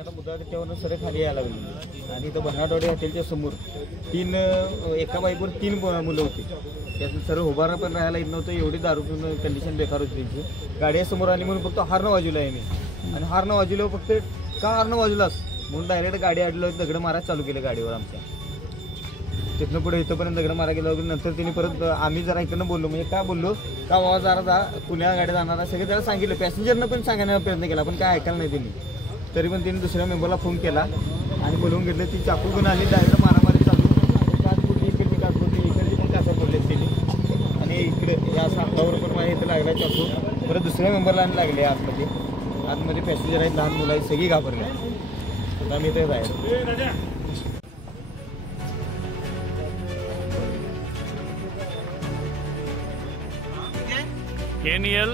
आता मुद्दा त्याच्यावरून सर खाली यायला लागले आणि इथं बनाटवाडी हॉटेलच्या समोर एका बाईकवर 3 मुलं होती. त्यातून सर्व उभारा पण राहायला येत नव्हतं. एवढी दारू पिऊन कंडिशन बेकार होती त्यांची. गाडी समोर आली म्हणून फक्त हॉर्न वाजवला आहे मी आणि हॉर्न वाजवलं फक्त का हॉर्न वाजवलास म्हणून डायरेक्ट गाडी अडलं. दगड मारायला चालू केलं गाडीवर आमच्या. तिथनं पुढे इथंपर्यंत दगड मारा गेला वगैरे. नंतर त्यांनी परत आम्ही जरा इकडनं बोललो म्हणजे काय बोललो का बाबा जरा जा पुण्या गाडी जाणार सगळे त्याला सांगितलं. पॅसेंजरनं पण सांगण्याचा प्रयत्न केला पण काय ऐकायला नाही त्यांनी. तरी पण त्यांनी दुसऱ्या मेंबरला फोन केला आणि बोलवून घेतलं. ती चाकू घेऊन आली डायरेक्ट मारामारी चालू. काच बोलली इकडे काच बोलली इकडे पण काचा बोलले त्यांनी आणि इकडे या सातावर पण माझ्या इथं लागला चाकू. परत दुसऱ्या मेंबरला आणि लागले आतमध्ये पॅसेंजर आहेत लहान मुलं आहेत सगळी घाबरले. आता आम्ही इथे जायचं. KNL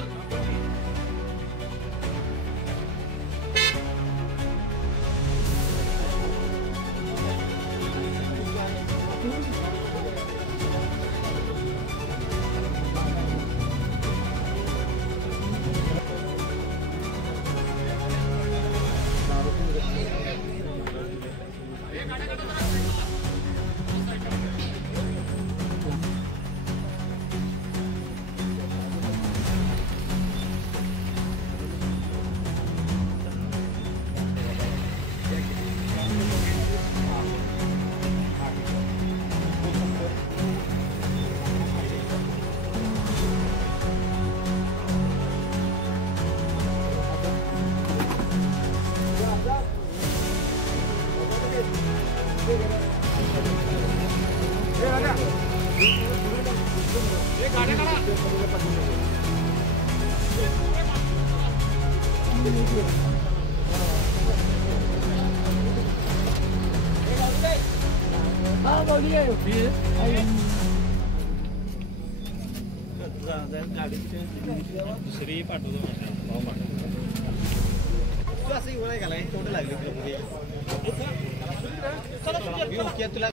दुसरी पाठवतो असं एवढं घालाय तेवढं लागले तुला